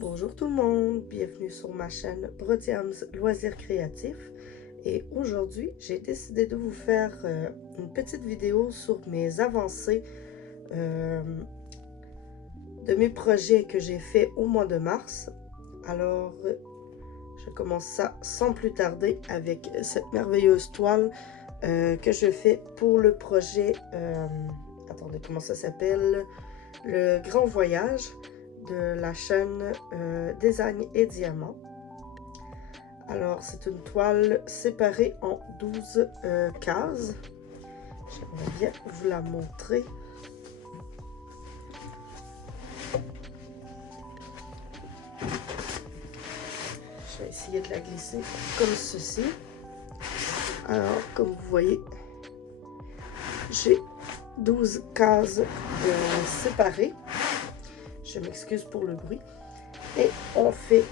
Bonjour tout le monde, bienvenue sur ma chaîne Brotiams Loisirs Créatifs. Et aujourd'hui, j'ai décidé de vous faire une petite vidéo sur mes avancées de mes projets que j'ai fait au mois de mars. Alors, je commence ça sans plus tarder avec cette merveilleuse toile que je fais pour le projet, attendez, comment ça s'appelle? Le Grand Voyage de la chaîne Design et Diamants. Alors, c'est une toile séparée en 12 cases. J'aimerais bien vous la montrer. Je vais essayer de la glisser comme ceci. Alors, comme vous voyez, j'ai 12 cases séparées. Je m'excuse pour le bruit. Et on fait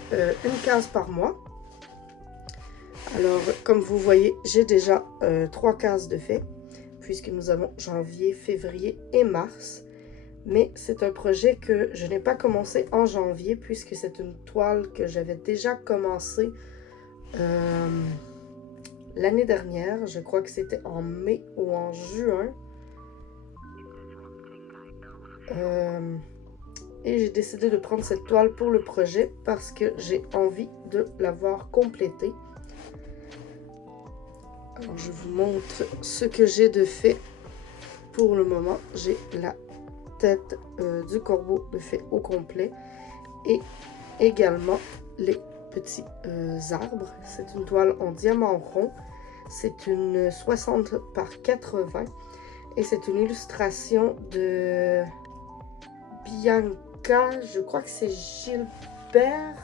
une case par mois. Alors, comme vous voyez, j'ai déjà 3 cases de fait, puisque nous avons janvier, février et mars. Mais c'est un projet que je n'ai pas commencé en janvier, puisque c'est une toile que j'avais déjà commencé l'année dernière. Je crois que c'était en mai ou en juin. Et j'ai décidé de prendre cette toile pour le projet parce que j'ai envie de l'avoir complétée. Alors, je vous montre ce que j'ai de fait pour le moment. J'ai la tête du corbeau de fait au complet et également les petits arbres. C'est une toile en diamant rond. C'est une 60 par 80 et c'est une illustration de Bianca, je crois que c'est Gilbert.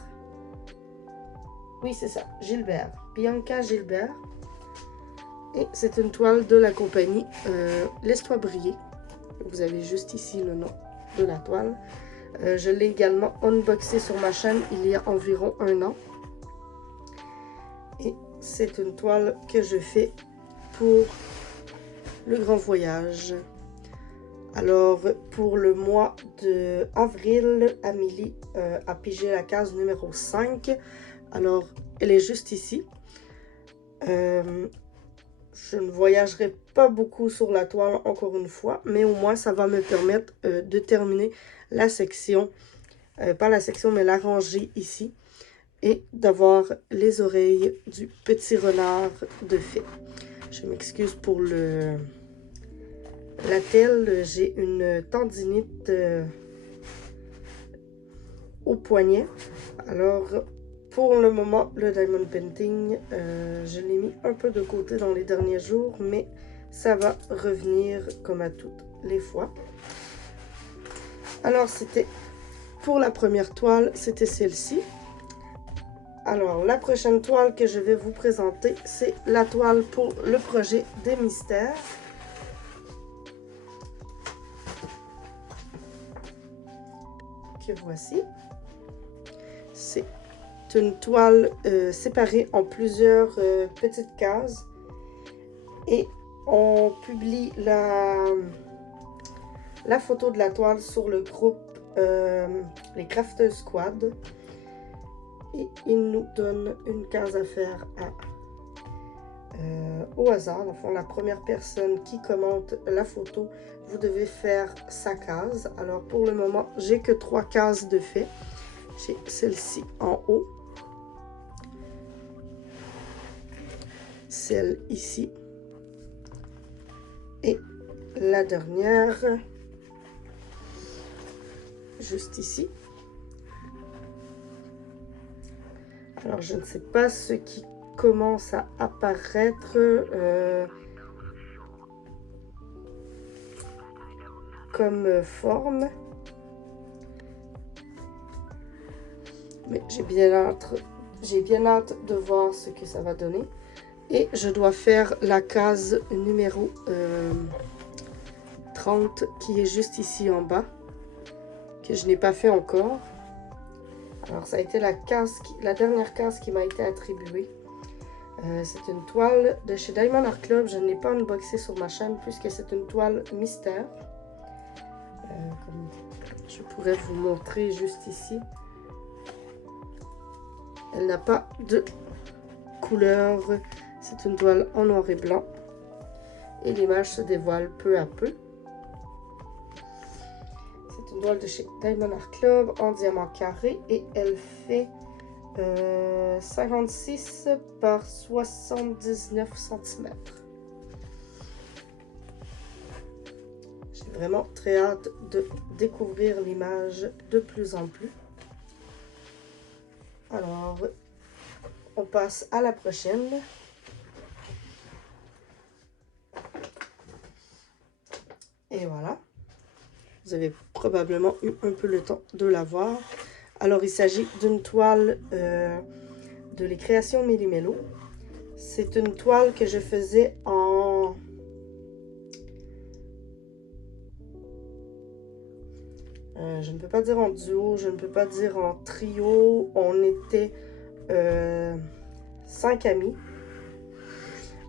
Oui, c'est ça, Gilbert. Bianca Gilbert. Et c'est une toile de la compagnie Laisse-toi briller. Vous avez juste ici le nom de la toile. Je l'ai également unboxé sur ma chaîne il y a environ 1 an. Et c'est une toile que je fais pour le grand voyage. Alors, pour le mois d'avril, Amélie a pigé la case numéro 5. Alors, elle est juste ici. Je ne voyagerai pas beaucoup sur la toile encore une fois, mais au moins ça va me permettre de terminer la section, pas la section, mais la rangée ici, et d'avoir les oreilles du petit renard de fée. Je m'excuse pour la telle, j'ai une tendinite au poignet. Alors, pour le moment, le diamond painting, je l'ai mis un peu de côté dans les derniers jours, mais ça va revenir comme à toutes les fois. Alors, c'était pour la première toile, c'était celle-ci. Alors, la prochaine toile que je vais vous présenter, c'est la toile pour le projet des mystères. Que voici. C'est une toile séparée en plusieurs petites cases. Et on publie la photo de la toile sur le groupe les Crafters Squad. Et il nous donne une case à faire au hasard. Enfin, la première personne qui commente la photo, vous devez faire sa case. Alors pour le moment, j'ai que 3 cases de fait. J'ai celle-ci en haut, celle ici et la dernière juste ici. Alors je ne sais pas ce qui commence à apparaître comme forme, mais j'ai bien hâte de voir ce que ça va donner. Et je dois faire la case numéro 30 qui est juste ici en bas, que je n'ai pas fait encore. Alors ça a été la dernière case qui m'a été attribuée. C'est une toile de chez Diamond Art Club. Je ne l'ai pas unboxée sur ma chaîne puisque c'est une toile mystère. Comme je pourrais vous montrer juste ici. Elle n'a pas de couleur. C'est une toile en noir et blanc. Et l'image se dévoile peu à peu. C'est une toile de chez Diamond Art Club en diamant carré. Et elle fait 56 par 79 cm. J'ai vraiment très hâte de découvrir l'image de plus en plus. Alors, on passe à la prochaine. Et voilà. Vous avez probablement eu un peu le temps de la voir. Alors, il s'agit d'une toile de les créations Méli-Mélo. C'est une toile que je faisais en... je ne peux pas dire en duo, je ne peux pas dire en trio. On était 5 amis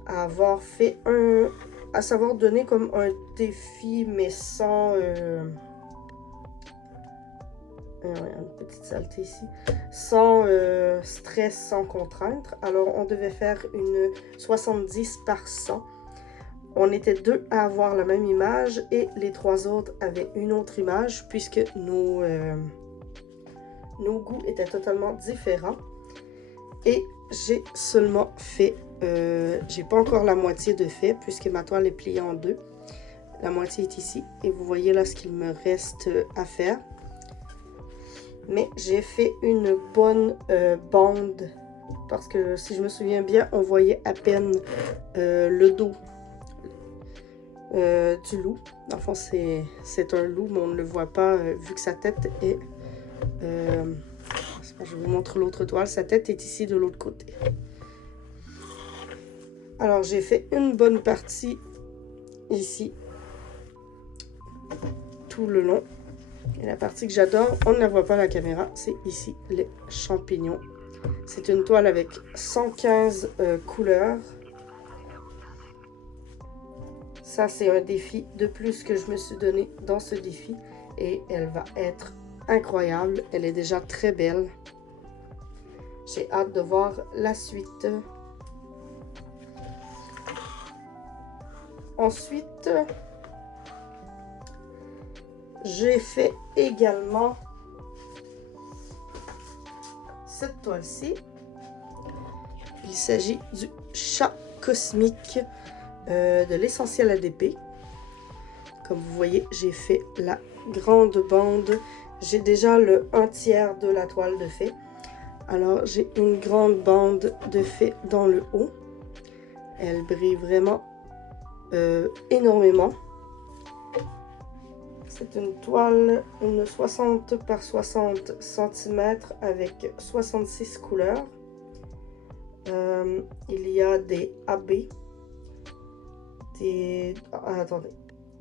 à avoir fait à savoir donner comme un défi, mais sans... une petite saleté ici. Sans stress, sans contrainte. Alors, on devait faire une 70 par 100. On était 2 à avoir la même image et les 3 autres avaient une autre image puisque nos goûts étaient totalement différents. Et j'ai seulement fait... j'ai pas encore la moitié de fait puisque ma toile est pliée en 2. La moitié est ici et vous voyez là ce qu'il me reste à faire. Mais j'ai fait une bonne bande parce que si je me souviens bien, on voyait à peine le dos du loup. Dans le fond, c'est un loup, mais on ne le voit pas vu que sa tête est... je vous montre l'autre toile. Sa tête est ici de l'autre côté. Alors, j'ai fait une bonne partie ici, tout le long. Et la partie que j'adore, on ne la voit pas à la caméra, c'est ici, les champignons. C'est une toile avec 115 couleurs. Ça, c'est un défi de plus que je me suis donné dans ce défi. Et elle va être incroyable. Elle est déjà très belle. J'ai hâte de voir la suite. Ensuite, j'ai fait également cette toile-ci. Il s'agit du chat cosmique de l'essentiel ADP. Comme vous voyez, j'ai fait la grande bande. J'ai déjà le 1/3 de la toile de fait. Alors, j'ai une grande bande de fait dans le haut. Elle brille vraiment énormément. C'est une toile, une 60 par 60 cm avec 66 couleurs. Il y a des AB, attendez,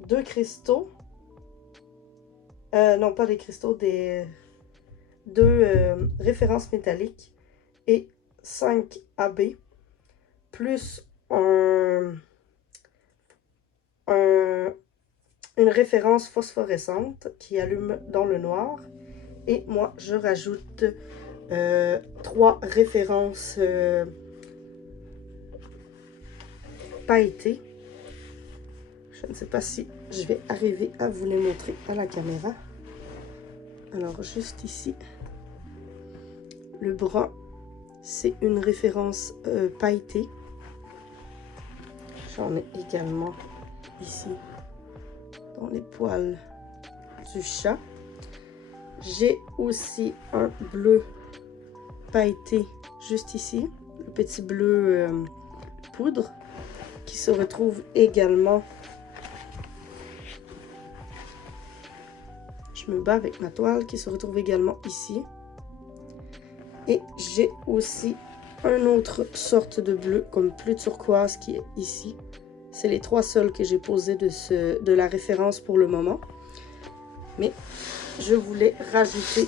2 cristaux. Non, pas des cristaux, des 2 références métalliques et 5 AB, plus une référence phosphorescente qui allume dans le noir. Et moi, je rajoute 3 références pailletées. Je ne sais pas si je vais arriver à vous les montrer à la caméra. Alors, juste ici, le brun, c'est une référence pailletée. J'en ai également ici dans les poils du chat. J'ai aussi un bleu pailleté juste ici, le petit bleu poudre qui se retrouve également. Je me bats avec ma toile qui se retrouve également ici. Et j'ai aussi une autre sorte de bleu comme plus turquoise qui est ici. C'est les 3 seuls que j'ai posés de la référence pour le moment. Mais je voulais rajouter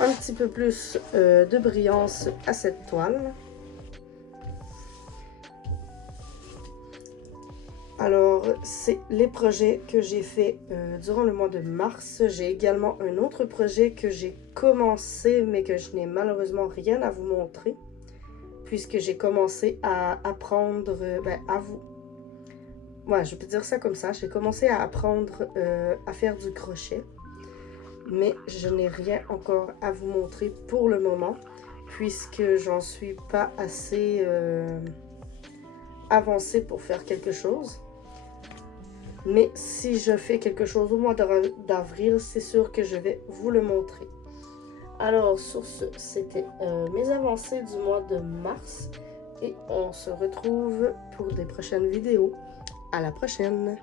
un petit peu plus de brillance à cette toile. Alors, c'est les projets que j'ai fait durant le mois de mars. J'ai également un autre projet que j'ai commencé, mais que je n'ai malheureusement rien à vous montrer, puisque j'ai commencé à apprendre, Ouais, je peux dire ça comme ça. J'ai commencé à apprendre à faire du crochet, mais je n'ai rien encore à vous montrer pour le moment, puisque j'en suis pas assez avancée pour faire quelque chose. Mais si je fais quelque chose au mois d'avril, c'est sûr que je vais vous le montrer. Alors, sur ce, c'était mes avancées du mois de mars. Et on se retrouve pour des prochaines vidéos. À la prochaine!